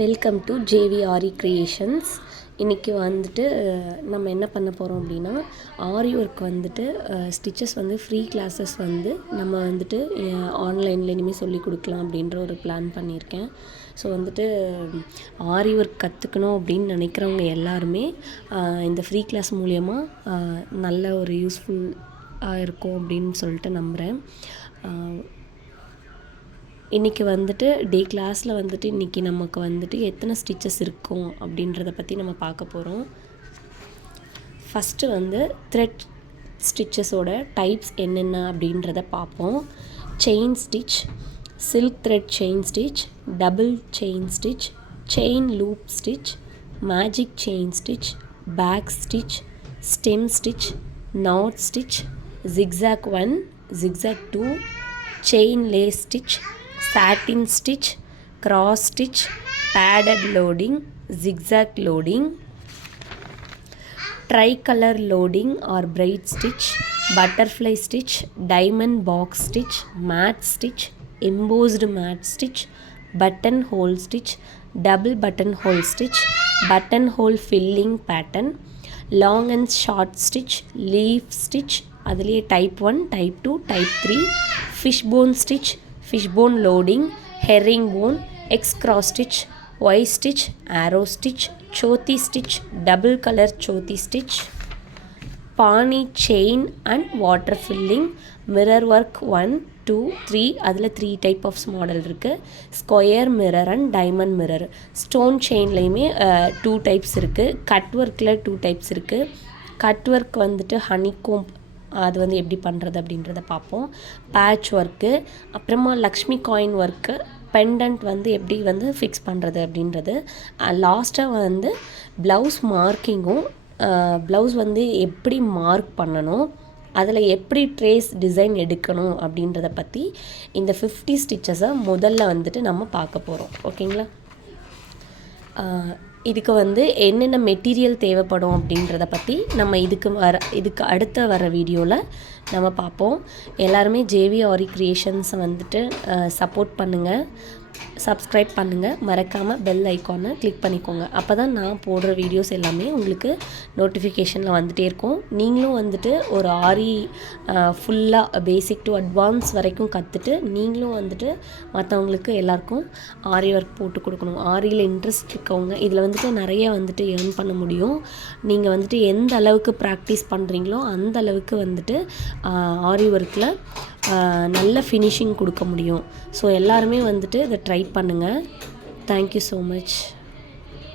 Welcome to ஜேவிஆரி creations. இன்றைக்கி வந்துட்டு நம்ம என்ன பண்ண போகிறோம் அப்படின்னா, ஆரி ஒர்க் வந்துட்டு ஸ்டிச்சஸ் வந்து ஃப்ரீ கிளாஸஸ் வந்து நம்ம வந்துட்டு ஆன்லைனில் இனிமேல் சொல்லி கொடுக்கலாம் அப்படின்ற ஒரு பிளான் பண்ணியிருக்கேன். ஸோ வந்துட்டு ஆரி ஒர்க் கற்றுக்கணும் அப்படின்னு நினைக்கிறவங்க எல்லாருமே இந்த ஃப்ரீ கிளாஸ் மூலயமா நல்ல ஒரு யூஸ்ஃபுல்லாக இருக்கும் அப்படின்னு சொல்லிட்டு நம்புகிறேன். இன்றைக்கி வந்துட்டு டே கிளாஸில் வந்துட்டு இன்றைக்கி நமக்கு வந்துட்டு எத்தனை ஸ்டிச்சஸ் இருக்கும் அப்படின்றத பற்றி நம்ம பார்க்க போகிறோம். ஃபஸ்ட்டு வந்து த்ரெட் ஸ்டிச்சஸோட டைப்ஸ் என்னென்ன அப்படின்றத பார்ப்போம். Chain stitch, silk thread chain stitch, double chain stitch, chain loop stitch, magic chain stitch, back stitch, stem stitch, knot stitch, zigzag 1, zigzag 2, chain lace stitch, satin stitch, cross stitch, padded loading, zigzag loading, tricolor loading or braid stitch, butterfly stitch, diamond box stitch, mat stitch, embossed mat stitch, buttonhole stitch, double buttonhole stitch, buttonhole filling pattern, long and short stitch, leaf stitch, அதிலே type 1, type 2, type 3, fishbone stitch, fishbone loading, herringbone, X cross stitch, Y stitch, arrow stitch, choti stitch, double color choti stitch, pani chain and water filling, mirror work 1, 2, 3 அதில் 3 type of model இருக்குது. Square mirror and diamond mirror. Stone செயின்லேயுமே 2 types இருக்குது. Cut ஒர்க்கில் 2 types இருக்குது. Cut work வந்துட்டு honeycomb, அது வந்து எப்படி பண்ணுறது அப்படின்றத பார்ப்போம். பேட்ச் ஒர்க்கு, அப்புறமா லக்ஷ்மி காயின் ஒர்க்கு, பெண்டன்ட் வந்து எப்படி வந்து ஃபிக்ஸ் பண்ணுறது அப்படின்றது. லாஸ்ட்டாக வந்து ப்ளவுஸ் மார்க்கிங்கும், ப்ளவுஸ் வந்து எப்படி மார்க் பண்ணணும், அதில் எப்படி ட்ரேஸ் டிசைன் எடுக்கணும் அப்படின்றத பற்றி இந்த 50 ஸ்டிச்சஸை முதல்ல வந்துட்டு நம்ம பார்க்க போகிறோம். ஓகேங்களா? இதுக்கு வந்து என்னென்ன மெட்டீரியல் தேவைப்படும் அப்படின்றத பற்றி நம்ம இதுக்கு அடுத்த வர வீடியோவில் நம்ம பார்ப்போம். எல்லாருமே ஜேவிஆரி கிரியேஷன்ஸை வந்துட்டு சப்போர்ட் பண்ணுங்கள், சப்ஸ்கிரைப் பண்ணுங்கள், மறக்காமல் பெல் ஐக்கானை கிளிக் பண்ணிக்கோங்க. அப்போ தான் நான் போடுற வீடியோஸ் எல்லாமே உங்களுக்கு நோட்டிஃபிகேஷனில் வந்துகிட்டே இருக்கும். நீங்களும் வந்துட்டு ஒரு ஆரி ஃபுல்லாக பேசிக் டு அட்வான்ஸ் வரைக்கும் கற்றுட்டு நீங்களும் வந்துட்டு மற்றவங்களுக்கு எல்லாருக்கும் ஆரி ஒர்க் போட்டு கொடுக்கணும். ஆரியில் இன்ட்ரெஸ்ட் இருக்கவங்க இதில் வந்துட்டு நிறைய வந்துட்டு ஏர்ன் பண்ண முடியும். நீங்கள் வந்துட்டு எந்த அளவுக்கு ப்ராக்டிஸ் பண்ணுறீங்களோ அந்த அளவுக்கு வந்துட்டு ஆரி ஒர்க்கில் நல்ல ஃபினிஷிங் கொடுக்க முடியும். ஸோ எல்லாருமே வந்துட்டு இதை ட்ரை பண்ணுங்கள். Thank you so much.